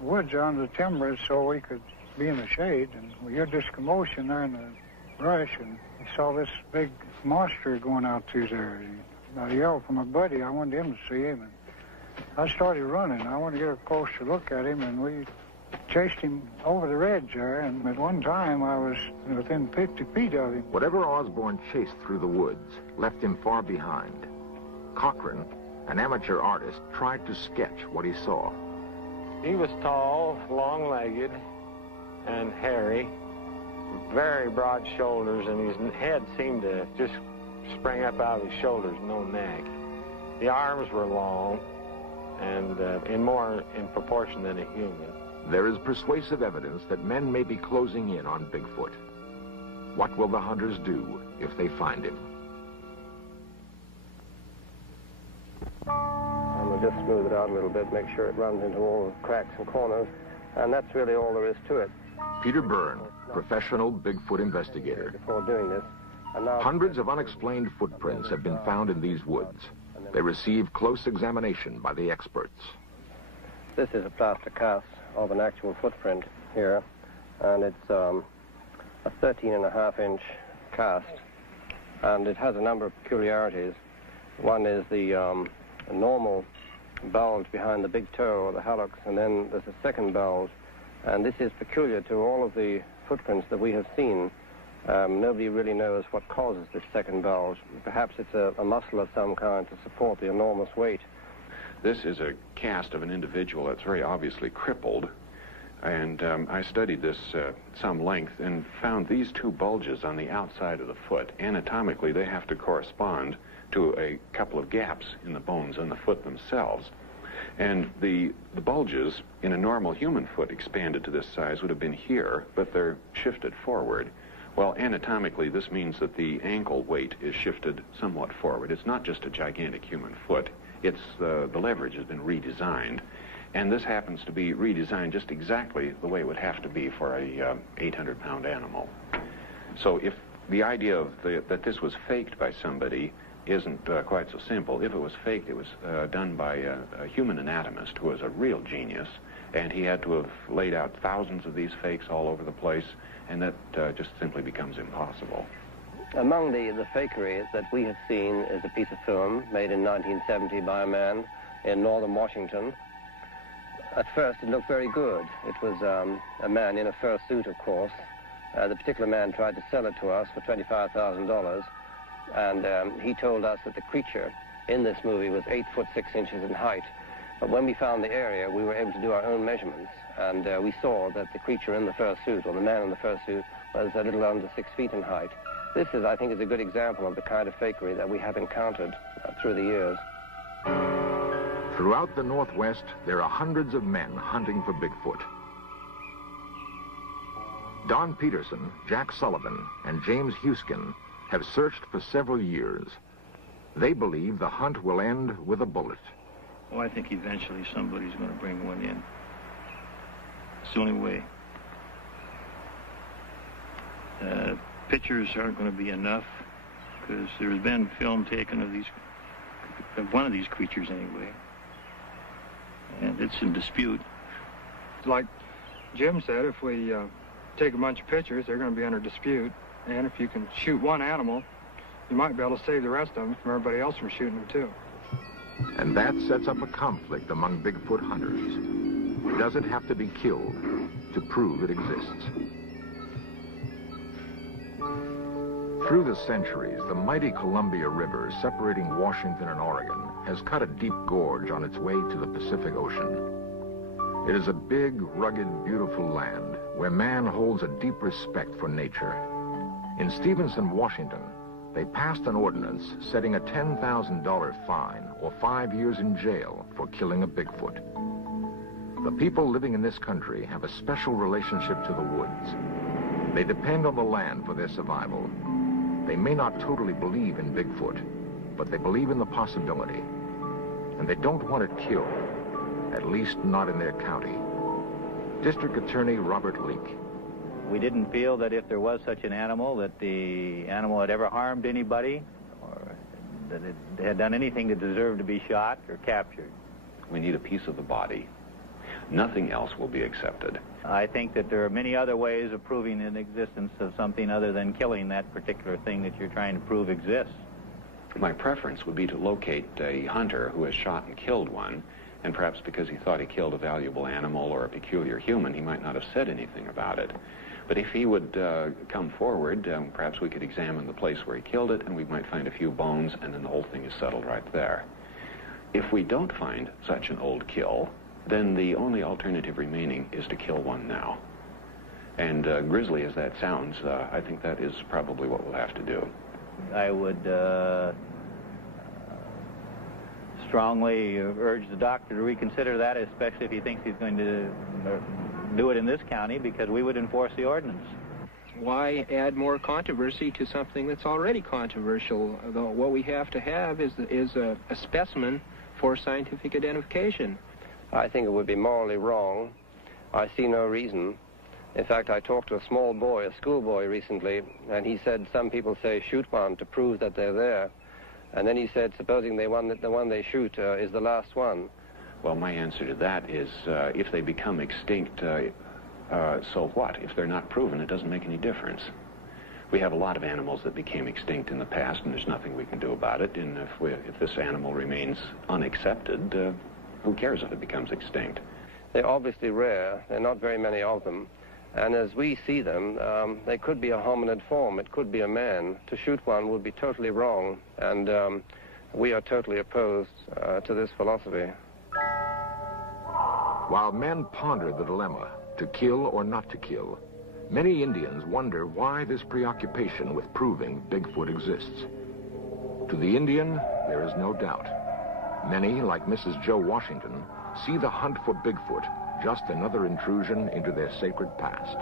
woods on the timber so we could be in the shade, and we heard this commotion there in the brush, and we saw this big monster going out through there. I yelled for my buddy. I wanted him to see him, and I started running. I wanted to get a closer look at him, and we chased him over the ridge there, and at one time I was within 50 feet of him. Whatever Osborne chased through the woods left him far behind. Cochran, an amateur artist, tried to sketch what he saw. He was tall, long-legged, and hairy, very broad shoulders, and his head seemed to just spring up out of his shoulders, no neck. The arms were long and more in proportion than a human. There is persuasive evidence that men may be closing in on Bigfoot. What will the hunters do if they find him? And we'll just smooth it out a little bit, make sure it runs into all the cracks and corners, and that's really all there is to it. Peter Byrne, professional Bigfoot investigator. Before doing this, Hundreds of unexplained footprints have been found in these woods. They receive close examination by the experts. This is a plaster cast of an actual footprint here, and it's a 13.5-inch cast, and it has a number of peculiarities. One is the normal bulge behind the big toe or the hallux, and then there's a second bulge, and this is peculiar to all of the footprints that we have seen. Nobody really knows what causes this second bulge. Perhaps it's a muscle of some kind to support the enormous weight. This is a cast of an individual that's very obviously crippled, and I studied this some length and found these two bulges on the outside of the foot. Anatomically, they have to correspond to a couple of gaps in the bones on the foot themselves. And the bulges in a normal human foot expanded to this size would have been here, but they're shifted forward. Well, anatomically, this means that the ankle weight is shifted somewhat forward. It's not just a gigantic human foot. It's the leverage has been redesigned. And this happens to be redesigned just exactly the way it would have to be for a 800-pound animal. So if the idea of that this was faked by somebody isn't quite so simple. If it was faked, it was done by a human anatomist who was a real genius, and he had to have laid out thousands of these fakes all over the place, and that just simply becomes impossible. Among the fakery that we have seen is a piece of film made in 1970 by a man in northern Washington. At first, it looked very good. It was a man in a fur suit, of course. The particular man tried to sell it to us for $25,000, and he told us that the creature in this movie was 8 foot 6 inches in height. But when we found the area, we were able to do our own measurements, and we saw that the creature in the fur suit, or the man in the fur suit, was a little under 6 feet in height. This is, I think, is a good example of the kind of fakery that we have encountered through the years. Throughout the Northwest, there are hundreds of men hunting for Bigfoot. Don Peterson, Jack Sullivan, and James Huskin have searched for several years. They believe the hunt will end with a bullet. Well, I think eventually somebody's going to bring one in. It's the only way. Pictures aren't going to be enough, because there's been film taken of one of these creatures anyway, and it's in dispute. Like Jim said if we take a bunch of pictures, they're going to be under dispute. And if you can shoot one animal, you might be able to save the rest of them from everybody else from shooting them too. And that sets up a conflict among Bigfoot hunters. Does it have to be killed to prove it exists? Through the centuries, the mighty Columbia River, separating Washington and Oregon, has cut a deep gorge on its way to the Pacific Ocean. It is a big, rugged, beautiful land where man holds a deep respect for nature. In Stevenson, Washington, they passed an ordinance setting a $10,000 fine or 5 years in jail for killing a Bigfoot. The people living in this country have a special relationship to the woods. They depend on the land for their survival. They may not totally believe in Bigfoot, but they believe in the possibility. And they don't want it killed, at least not in their county. District Attorney Robert Leake. We didn't feel that if there was such an animal, that the animal had ever harmed anybody, or that it had done anything to deserve to be shot or captured. We need a piece of the body. Nothing else will be accepted. I think that there are many other ways of proving the existence of something other than killing that particular thing that you're trying to prove exists. My preference would be to locate a hunter who has shot and killed one, and perhaps because he thought he killed a valuable animal or a peculiar human, he might not have said anything about it. But if he would come forward, perhaps we could examine the place where he killed it, and we might find a few bones, and then the whole thing is settled right there. If we don't find such an old kill, then the only alternative remaining is to kill one now. And grisly as that sounds, I think that is probably what we'll have to do. I would strongly urge the doctor to reconsider that, especially if he thinks he's going to do it in this county, because we would enforce the ordinance. Why add more controversy to something that's already controversial? What we have to have is a specimen for scientific identification. I think it would be morally wrong. I see no reason. In fact, I talked to a small boy, a schoolboy recently, and he said some people say shoot one to prove that they're there. And then he said, supposing the one they shoot is the last one. Well, my answer to that is if they become extinct, so what? If they're not proven, it doesn't make any difference. We have a lot of animals that became extinct in the past, and there's nothing we can do about it. And if this animal remains unaccepted, who cares if it becomes extinct? They're obviously rare. There are not very many of them. And as we see them, they could be a hominid form. It could be a man. To shoot one would be totally wrong. And we are totally opposed to this philosophy. While men ponder the dilemma, to kill or not to kill, many Indians wonder why this preoccupation with proving Bigfoot exists. To the Indian, there is no doubt. Many, like Mrs. Joe Washington, see the hunt for Bigfoot just another intrusion into their sacred past.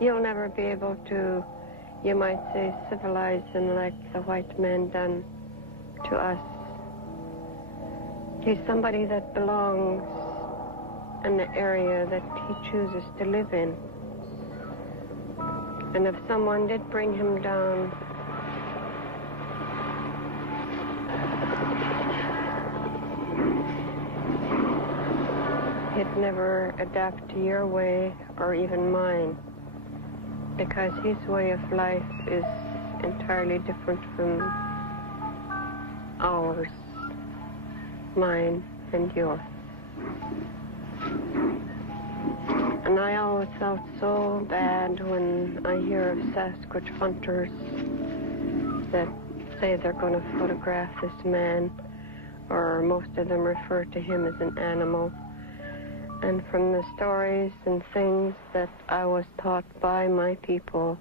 You'll never be able to, you might say, civilize him like the white man done to us. He's somebody that belongs in the area that he chooses to live in. And if someone did bring him down, he'd never adapt to your way or even mine, because his way of life is entirely different from ours, mine and yours. And I always felt so bad when I hear of Sasquatch hunters that say they're going to photograph this man, or most of them refer to him as an animal. And from the stories and things that I was taught by my people,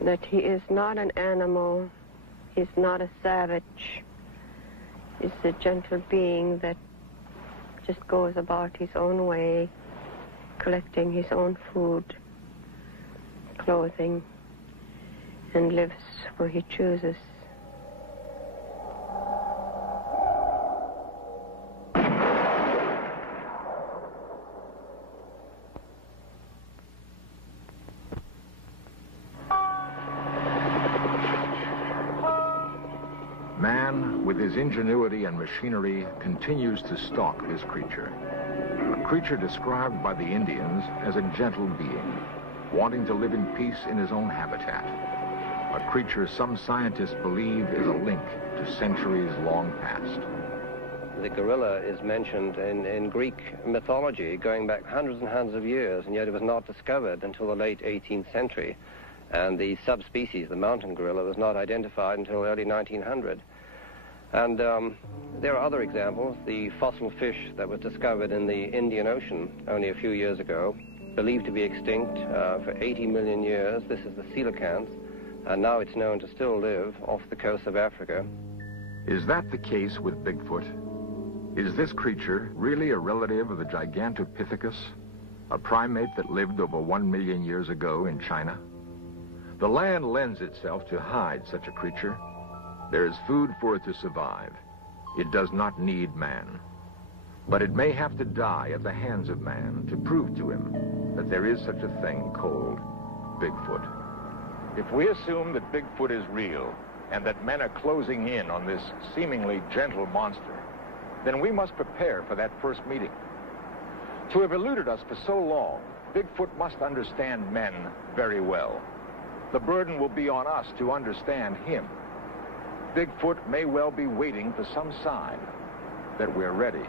that he is not an animal, he's not a savage, he's a gentle being that just goes about his own way, collecting his own food, clothing, and lives where he chooses. with his ingenuity and machinery, continues to stalk this creature. A creature described by the Indians as a gentle being, wanting to live in peace in his own habitat. A creature some scientists believe is a link to centuries long past. The gorilla is mentioned in Greek mythology going back hundreds and hundreds of years, and yet it was not discovered until the late 18th century. And the subspecies, the mountain gorilla, was not identified until early 1900. And there are other examples. The fossil fish that was discovered in the Indian Ocean only a few years ago, believed to be extinct for 80 million years. This is the coelacanth, and now it's known to still live off the coast of Africa. Is that the case with Bigfoot? Is this creature really a relative of the Gigantopithecus, a primate that lived over 1 million years ago in China? The land lends itself to hide such a creature. There is food for it to survive. It does not need man. But it may have to die at the hands of man to prove to him that there is such a thing called Bigfoot. If we assume that Bigfoot is real and that men are closing in on this seemingly gentle monster, then we must prepare for that first meeting. To have eluded us for so long, Bigfoot must understand men very well. The burden will be on us to understand him. Bigfoot may well be waiting for some sign that we're ready.